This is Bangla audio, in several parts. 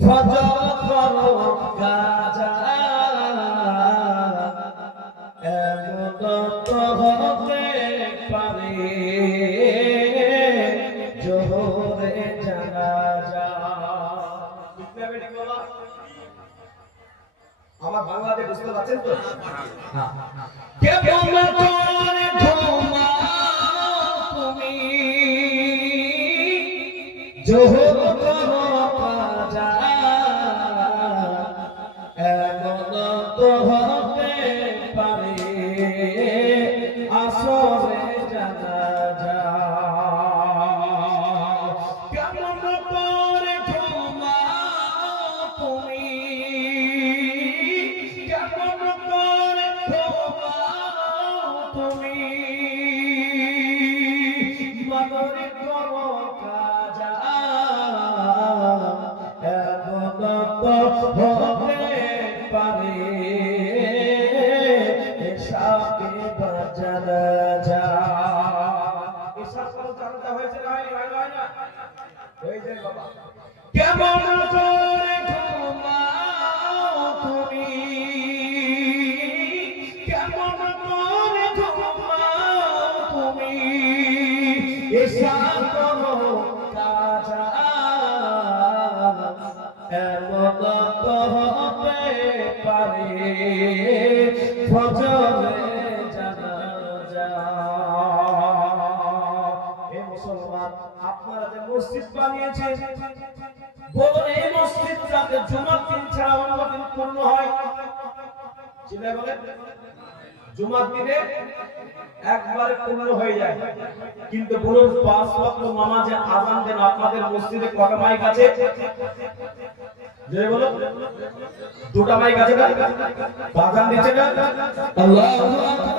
ফজর করো কাজা এমন তো হতে পারে জোহরে জানাজা। আমার বাংলাতে বুঝতে পারছেন তো? কেমন করে ঘুমাও তুমি জোহর করো কাজা এমন তো হতে পারে আসরে জানাজা। কেমন করে ঘুমাও তুমি কেমন করে ঘুমাও তুমি মাগরিব করো কাজা এমন তো হতে পারে এসাকে বাজানা যা। এসা করো জানতে হয়েছে না হয় না হয়েছে বাবা। কেমন করে ঘুমাও তুমি কেমন করে ঘুমাও তুমি এসা করো কাজা এমন তো হতে পারে ফজরে জানাজা। হে মুসলমান, আপনারা যে মসজিদ বানিয়েছেন বলুন এই মসজিদটাতে জুমার দিন ছাড়া অন্য দিন পূর্ণ হয়? চিন্তা বলেন, জুমার দিনে একবারে পূর্ণ হয়ে যায়, কিন্তু বলুন 5 ওয়াক্ত নামাজে আযান দেন আপনাদের মসজিদে কটা মাইক আছে? যে বলো দুটা মাইক আছে না? আযান দিচ্ছে না? আল্লাহু আকবার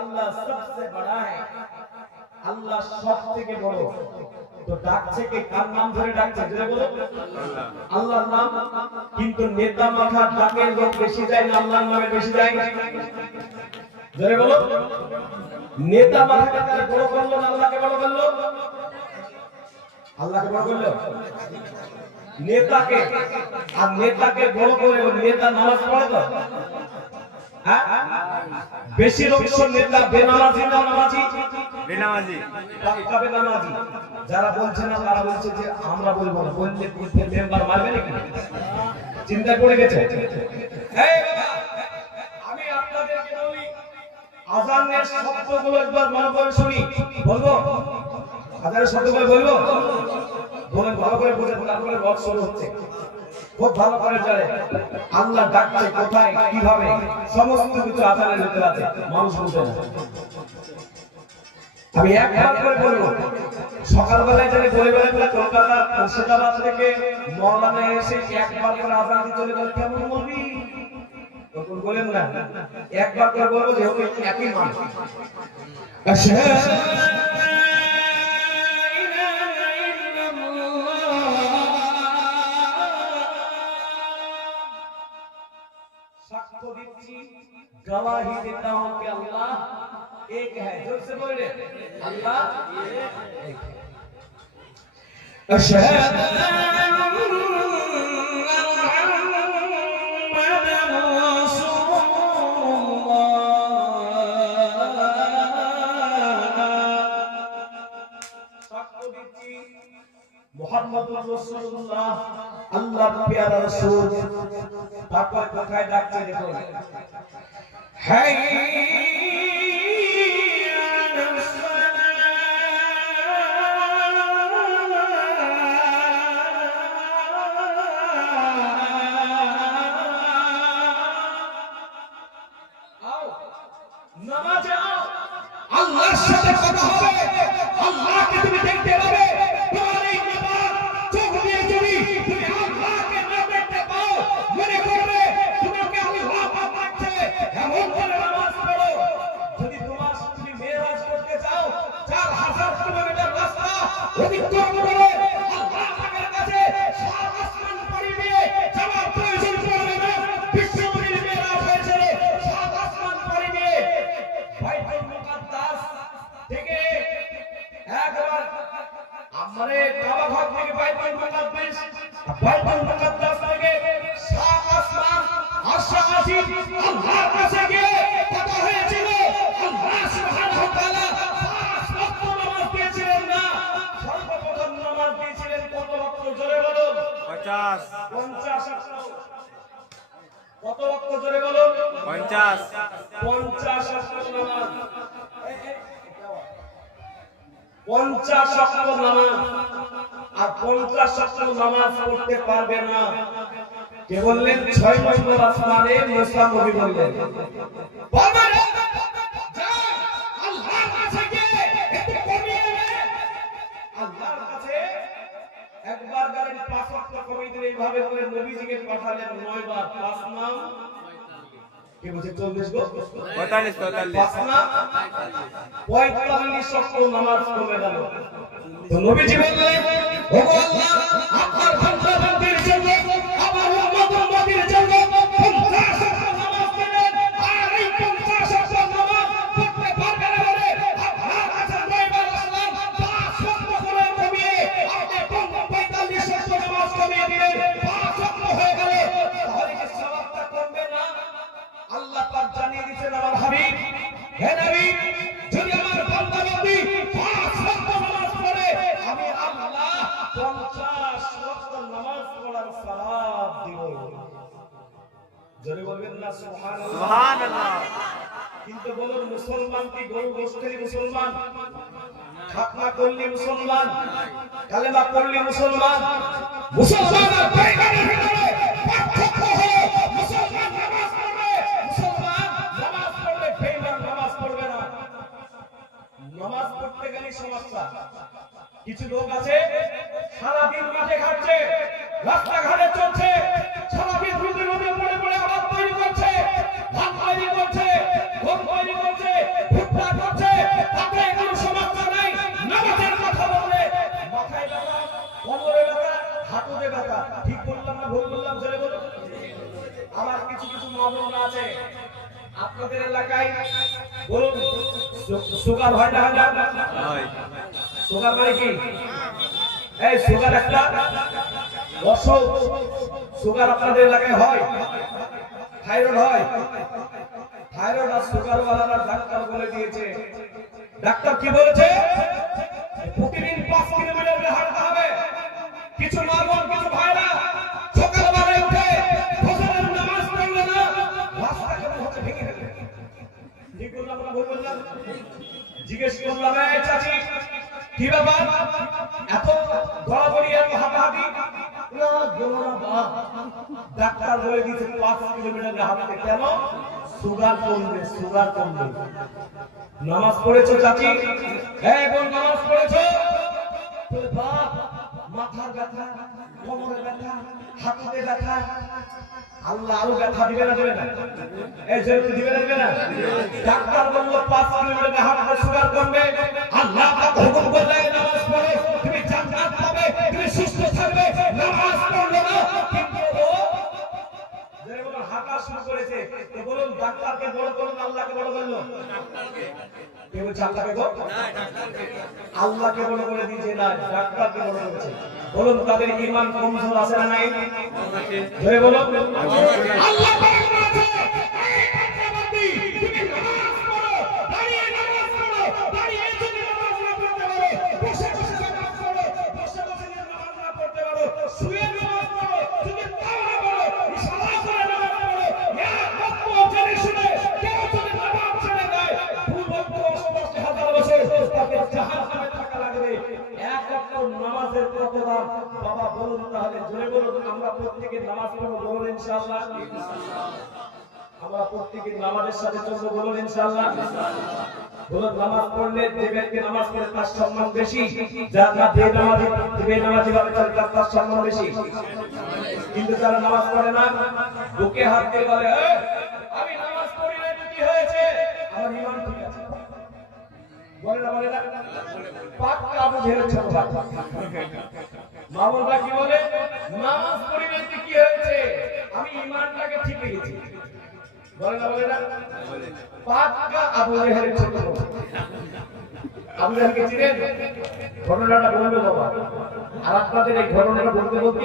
अल्लाह सबसे बड़ा है, अल्लाह सबसे बड़ो। तो डाकছে কে? কার নাম ধরে ডাকছে? জোরে বলো আল্লাহর নাম। কিন্তু নেতা মাথা ডাকের লোক বেশি যায় না আল্লাহর নামে বেশি যায়? জোরে বলো। নেতা মাথাকে তারা বড় করলো না আল্লাহকে বড় করলো? আল্লাহকে বড় করলো নেতাকে। আর নেতাকে বড় করে নেতা নামাজ পড়ে তো? বেশি অংশ নেতা বেনামাজি না নামাজি? বেনামাজি। পাক্কা বেনামাজি। যারা বলছে না তারা বলছে যে আমরা বলবো না, বললে বুঝতে মেম্বার মারবে নাকি? চিন্তা করে গেছে। এই বাবা, আমি আপনাদেরকে বলি আযানের শব্দগুলো একবার মনে করে শুনি। বলবো আযানের শব্দগুলো বলবো? বলেন ভালো করে বুঝেন, তারপরে ওয়াজ শুরু হচ্ছে। খুব ভালো করে জানে আল্লাহ ডাকছে কোথায় কিভাবে সমস্ত কিছু আযানের ভিতরে আছে, মানুষ বুঝে না। আমি একবার করে বলবো, সকালবেলায় যদি বলে বলেন না কলকাতা মুর্শিদাবাদ থেকে মওলানা এসে একবার করে আযান দিয়ে চলে গেল, কেমন বলবি? তখন বলেন না একবার করে বলবো যে ওকে একই মান। गवाही देता हूं कि अल्लाह एक है। जोर से बोले अल्लाह एक है। अशहद মুহাম্মদুর রাসূলুল্লাহ আল্লাহর প্যারা রাসূল। তারপর কোথায় ডাকছে দেখুন, নামাজে আও, আল্লাহর সাথে কথা হবে, আল্লাহকে তুমি দেখতে পাবে। তোমার এই নামাজ চোখ দিয়ে যদি তুমি আল্লাহকে না দেখতে পাও, মনে করবে তোমাকে আল্লাহ পাক ডাকছে, এমন করে নামাজ পড়ো। যদি তুমি মেরাজ করতে চাও 4000 কিলোমিটার রাস্তা অতিক্রম করে আল্লাহ পাকের কাছে 7 আসমান পাড়ি দিয়ে যাওয়ার প্রয়োজন পড়বে না। বিশ্বনবীর মেরাজ হয়েছিল 7 আসমান পাড়ি দিয়ে বাইতুল মুকাদ্দাস থেকে মানে কাবা ঘর থেকে বাইতুল মুকাদ্দাস, বাইতুল মুকাদ্দাস থেকে সাত আসমান আরশে আজিম আল্লাহর কাছে গিয়ে কথা হয়েছিল। আল্লাহ সুবহানাহু ওয়া তাআলা পাঁচ ওয়াক্ত নামাজ দিয়েছিলেন না, সর্বপ্রথম নামাজ দিয়েছিলেন কত ওয়াক্ত? জোরে বলুন। 50 50 ওয়াক্ত। কত ওয়াক্ত? জোরে বলুন। 50 50 ওয়াক্ত নামাজ। 50 ওয়াক্ত নামাজ। আর 50 ওয়াক্ত নামাজ পড়তে পারবে না। কে বললেন? 6 নম্বর আসমানে মুসা নবী বললেন, বাবা রে যা আল্লাহর কাছে গিয়ে একটু কমিয়ে নে। আল্লাহর কাছে একবার গেলেন 5 ওয়াক্ত কমিয়ে দিলেন, এইভাবে করে নবীজিকে পাঠালেন 9 বার। 5 নাম কে বলছে? 40 গো 45 5 নাম 45 ওয়াক্ত নামাজ পড়ে গেল। তো নবীজি বললেন, ওগো আল্লাহ, আপনার বান্দা বান্দির জন্য, আমার উম্মত উম্মতির জন্য 50 ওয়াক্ত নামাজ দিলেন। আর এই 50 ওয়াক্ত নামাজ পড়তে পারবে না বলে আল্লাহর কাছে 9 বার আসলাম, 5 ওয়াক্ত করে কমিয়ে আপনি 45 ওয়াক্ত নামাজ কমিয়ে দিলেন, 5 ওয়াক্ত হয়ে গেল। তাহলে কি সওয়াবটা কমবে না? আল্লাহ পাক জানিয়ে দিয়েছেন, আমার হাবিব, হে নবী, যদি আমার বান্দা বান্দি 5 ওয়াক্ত নামাজ পড়ে, আমি আল্লাহ 50 ওয়াক্ত নামাজ পড়ার সওয়াব দিব। জোরে বলবেন না সুবহানাল্লাহ। সুবহানাল্লাহ। কিন্তু বলুন, মুসলমান কি গরু গোশতের মুসলমান? খাতনা করলি মুসলমান, কালেমা পড়লি মুসলমান। মুসলমান আর বেঈমানের ভিতরে পার্থক্য হলো, মুসলমান নামাজ পড়বে, মুসলমান নামাজ পড়বে, বেঈমান নামাজ পড়বে না। নামাজ পড়তে গেলে সমস্যা। কিছু লোক আছে সারা দিন মাঠে ঘাটছে, রাস্তাঘাটে চলছে, সারা দিন রুদে রুদে পড়ে পড়ে আবার তৈরি করছে, ভাত তৈরি করছে, ঘর তৈরি করছে, ভুট্টা করছে, তাতে কোনো সমস্যা নাই। নামাজের কথা বললে মাথায় ব্যথা, কোমরে ব্যথা, হাঁটুতে ব্যথা। ঠিক বললাম না ভুল বললাম? জোরে বলুন। আবার কিছু কিছু মামলা আছে আপনাদের এলাকায়, বলুন সুগার হয় না? হয়। সুগার মানে কি? এই সুগার একটা অসুখ। সুগার আপনাদের এলাকায় হয়? থাইরয়েড হয়? থাইরয়েড আর সুগার ওয়ালারা ডাক্তার বলে দিয়েছে। ডাক্তার কি বলেছে? প্রতিদিন 5 কিলোমিটার করে হাঁটতে হবে। কিছু মা বোন, কিছু ভাইরা সকালবেলা উঠে ফজরের নামাজ পড়লো না, রাস্তা কেমন হচ্ছে ভেঙে ফেলে। ঠিক বললাম না ভুল বললাম? জিজ্ঞেস করলাম, এই চাচি কি ব্যাপার, এত দৌড়াদৌড়ি, এত হাঁটাহাঁটি? না গোনা বাপ, ডাক্তার বলে দিয়েছে 5 কিলোমিটার হাঁটতে। কেন? সুগার কমবে, সুগার কমবে। নামাজ পড়েছো চাচি? হ্যাঁ বোন, নামাজ পড়েছো? বলে বাপ, মাথার ব্যথা, কোমরের ব্যথা, হাঁটুতে ব্যথা। আল্লাহ আরো ব্যথা দিবে না? দেবে না? এই জরুরি দিবে না? দেবে না? ডাক্তার বলল 5 কিলোমিটার হাঁটলে সুগার কমবে। আল্লাহ পাক হুকুম করলেন, নামাজ পড়ে তুমি জান্নাত পাবে, তুমি সুস্থ থাকবে। নামাজ পড়লো না, কিন্তু ও যেমন হাঁটা শুরু করেছে। তো বলুন, ডাক্তারকে বড় করুন, আল্লাহকে বড় করলো? কেউ বলছে আল্লাহকে বড়? আল্লাহকে বড় করে দিয়েছে না, ডাক্তারকে বড় করেছে। বলুন, তাদের ঈমান কমজোর আছে না নাই? ধরে বলুন, আল্লাহ পাক বলেছে, এই বান্দাবান্দি, তুমি নামাজ পড়ো, দাঁড়িয়ে নামাজ পড়ো, দাঁড়িয়ে যদি নামাজ না পড়তে পারো, বসে বসে নামাজ পড়ো, বসে বসে যদি নামাজ না পড়তে পারো, শুয়ে নামাজ পড়ো, যদি তাও না পড়ো, ইশারা করে নামাজ পড়ো। এক ওয়াক্ত জেনে শুনে কেউ যদি নামাজ ছেড়ে দেয়, 2 ওয়াক্ত 80,000 বছর তাকে জাহান্নামে থাকা লাগবে। এক ওয়াক্ত নামাজের কত দাম বাবা বলুন? তাহলে জোরে বলুন, আমরা প্রত্যেকে নামাজ পড়ব, বলুন ইনশাআল্লাহ। আমরা প্রত্যেকে নামাজের সাথে চলবো, বলুন ইনশাআল্লাহ। বলুন, নামাজ পড়লে যে ব্যক্তি নামাজ পড়ে তার সম্মান বেশি, যার না বেনামাজি ভাবে চলে তার সম্মান বেশি। কিন্তু যারা নামাজ পড়ে না, বুকে হাত দিয়ে বলে, আমি নামাজ পড়ি না, কি হয়েছে? আমার ঈমান ঠিক আছে। বলে না? বলে না? পাক্কা আবু জেহেলের ছোট ভাই। মামুনরা কি বলে? নামাজ পড়ি না, কি হয়েছে? আমি ঈমানটাকে ঠিক রেখেছি। বলে না? বলে না? পাক্কা আবু জেহেলের ছোট ভাই। আবু জাহেলকে চিনেন? ঘটনাটা বলবো বাবা। আর আপনাদের এই ঘটনাটা বলতে বলতে